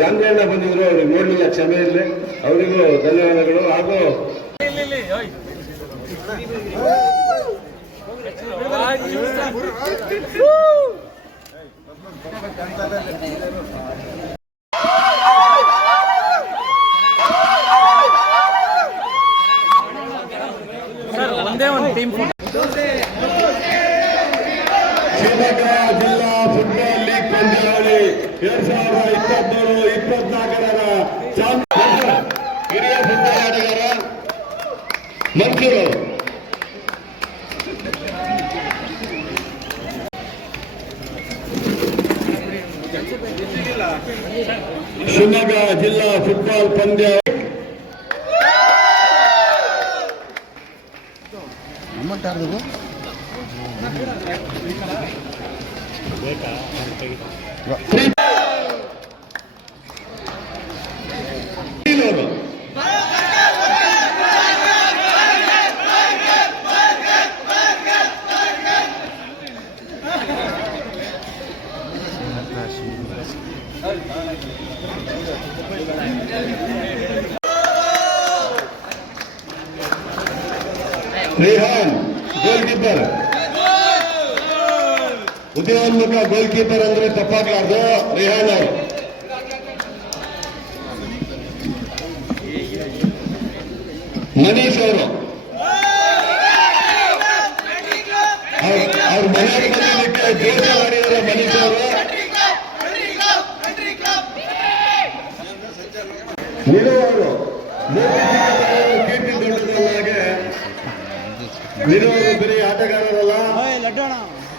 ಗಾಂಧಿಯನ್ನ ಬಂದಿದ್ರು ಅವ್ರಿಗೆ ನೋಡಲಿಲ್ಲ ಕ್ಷಮೆ ಇರಲಿ. ಅವರಿಗೂ ಧನ್ಯವಾದಗಳು. ಹಾಗೂ ಒಂದೇ ಒಂದು ಟೀಮ್ ಜಿಲ್ಲಾ ಫುಟ್ಬಾಲ್ ಪಂದ್ಯಾವಳಿ ಎರಡ್ ಸಾವಿರದ ಇಪ್ಪತ್ಮೂರು ಇಪ್ಪತ್ನಾಲ್ಕರ ಹಿರಿಯ ಫುಟ್ಬಾಲ್ ಆಟಗಾರ ಶಿವಮೊಗ್ಗ ಜಿಲ್ಲಾ ಫುಟ್ಬಾಲ್ ಪಂದ್ಯ. ಅವರು ರೇಹಾನ್ ಗೋಲ್ ಕೀಪರ್ ಉದಯೋನ್ಮುಖ ಗೋಲ್ ಕೀಪರ್ ಅಂದ್ರೆ ತಪ್ಪಾಗ್ಲಾರ್ದು. ರೇಹಾನ್ ಅವರು. ಮನೀಶ್ ಅವರು. ಅವ್ರ ಮನೆಗೆ ಬಂದಿದ್ದಕ್ಕೆ ಜೋಶ ಮಾಡಿದ್ದಾರೆ ಮನೀಶ್ ಅವರು.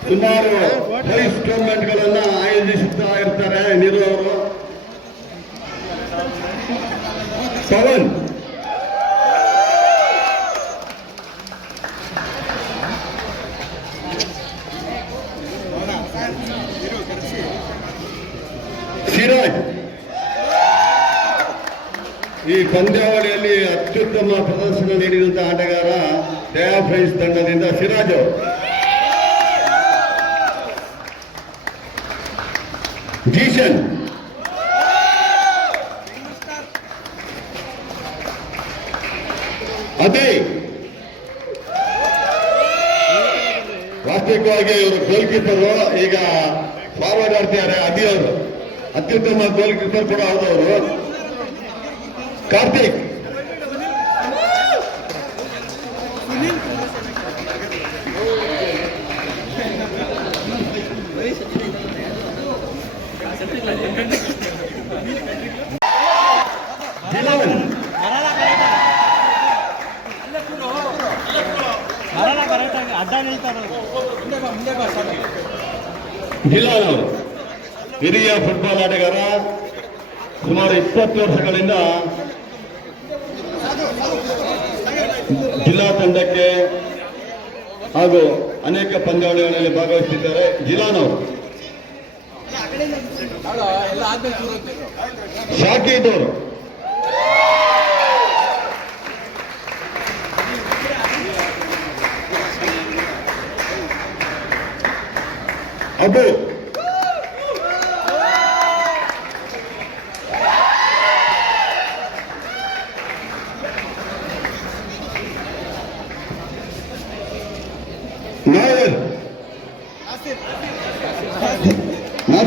ಸುಮಾರು ಪ್ರೈಸ್ ಟೂರ್ನಮೆಂಟ್ಗಳನ್ನ ಆಯೋಜಿಸುತ್ತಾ ಇರ್ತಾರೆ ನೀರು ಅವರು ಪವನ್. ಸಿರಾಜ್. ಈ ಪಂದ್ಯಾವಳಿಯಲ್ಲಿ ಅತ್ಯುತ್ತಮ ಪ್ರದರ್ಶನ ನೀಡಿದಂತಹ ಆಟಗಾರ ದಯಾ ಪ್ರೈಸ್ ತಂಡದಿಂದ ಸಿರಾಜ್ ಅವರು. ಜೀಶನ್ ಅದೇ ವಾಸ್ತವಿಕವಾಗಿ ಇವರು ಗೋಲ್ ಕೀಪರ್ ಈಗ ಫಾರ್ವರ್ಡ್ ಆಡ್ತಿದ್ದಾರೆ ಅದಿ ಅವರು ಅತ್ಯುತ್ತಮ ಗೋಲ್ ಕೀಪರ್ ಕೂಡ ಹೌದವರು. ಕಾರ್ತಿಕ್. ಹಿರಿಯ ಫುಟ್ಬಾಲ್ ಆಟಗಾರ ಸುಮಾರು ಇಪ್ಪತ್ತು ವರ್ಷಗಳಿಂದ ಜಿಲ್ಲಾ ತಂಡಕ್ಕೆ ಹಾಗೂ ಅನೇಕ ಪಂದ್ಯಾವಳಿಗಳಲ್ಲಿ ಭಾಗವಹಿಸಿದ್ದಾರೆ ಜಿಲ್ಲಾನವರು. ಶಾಕೀದ್ ಅವರು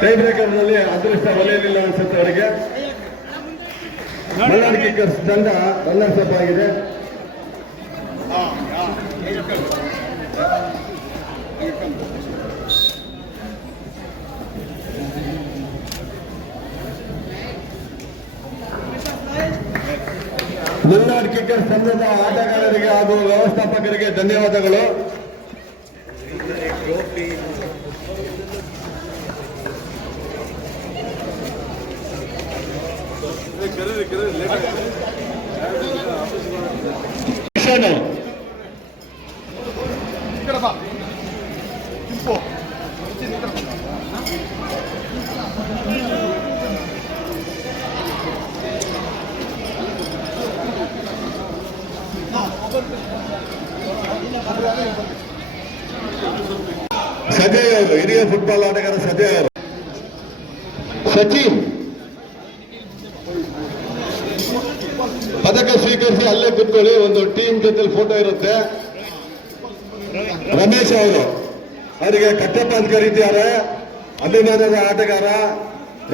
ಟೈ ಬ್ರೇಕರ್ನಲ್ಲಿ ಅದೃಷ್ಟ ಒಲೆಯಲಿಲ್ಲ ಅನ್ಸುತ್ತೆ ಅವರಿಗೆ. ಮಲ್ನಾಡ್ ಕಿಕ್ಕರ್ಸ್ ತಂಡ ರನ್ನರ್ಸ್ ಅಪ್ ಆಗಿದೆ ಮಲ್ನಾಡ್ ಕಿಕ್ಕರ್ಸ್ ತಂಡದ ಆಟಗಾರರಿಗೆ ಹಾಗೂ ವ್ಯವಸ್ಥಾಪಕರಿಗೆ ಧನ್ಯವಾದಗಳು. ಸಜಯ್ ಅವರು ಹಿರಿಯ ಫುಟ್ಬಾಲ್ ಆಟಗಾರ ಸಜಯ್ ಅವರು ಸಚಿನ್ ಸ್ವೀಕರಿಸಿ ಅಲ್ಲೇ ಕುತ್ಕೊಳ್ಳಿ ಒಂದು ಟೀಮ್ ಜೊತೆ ಫೋಟೋ ಇರುತ್ತೆ. ರಮೇಶ್ ಅವರು. ಅವರಿಗೆ ಕಟ್ಟಪ್ಪ ಅಂತ ಕರೀತಿದ್ದಾರೆ. ಅಭಿಮಾನದ ಆಟಗಾರ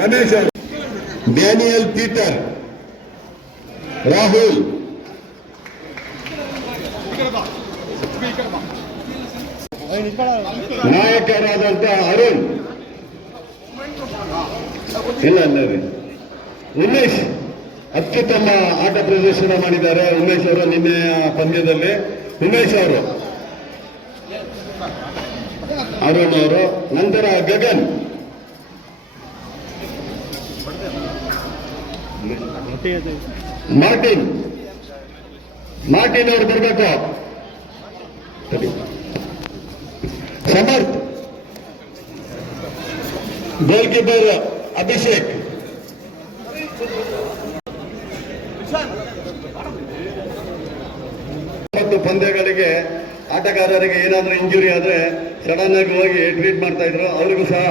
ರಮೇಶ್ ಅವರು. Daniel Peter. ರಾಹುಲ್. ನಾಯಕರಾದಂತ ಅರುಣ್. ಇಲ್ಲ ಅಲ್ಲ ಉಮೇಶ್. ಅತ್ಯುತ್ತಮ ಆಟ ಪ್ರದರ್ಶನ ಮಾಡಿದ್ದಾರೆ ಉಮೇಶ್ ಅವರು ನಿನ್ನೆಯ ಪಂದ್ಯದಲ್ಲಿ. ಉಮೇಶ್ ಅವರು. ಅರುಣ್ ಅವರು. ನಂತರ ಗಗನ್. ಮಾರ್ಟಿನ್. ಮಾರ್ಟಿನ್ ಅವರು ಬರಬೇಕು? ಸಮರ್ಥ್. Goalkeeper Abhishek. ಮತ್ತು ಪಂದ್ಯಗಳಿಗೆ ಆಟಗಾರರಿಗೆ ಏನಾದರೂ ಇಂಜುರಿ ಆದರೆ ಸಡನ್ ಆಗಿ ಹೋಗಿ ಟ್ರೀಟ್ ಮಾಡ್ತಾ ಇದ್ರು. ಅವರಿಗೂ ಸಹ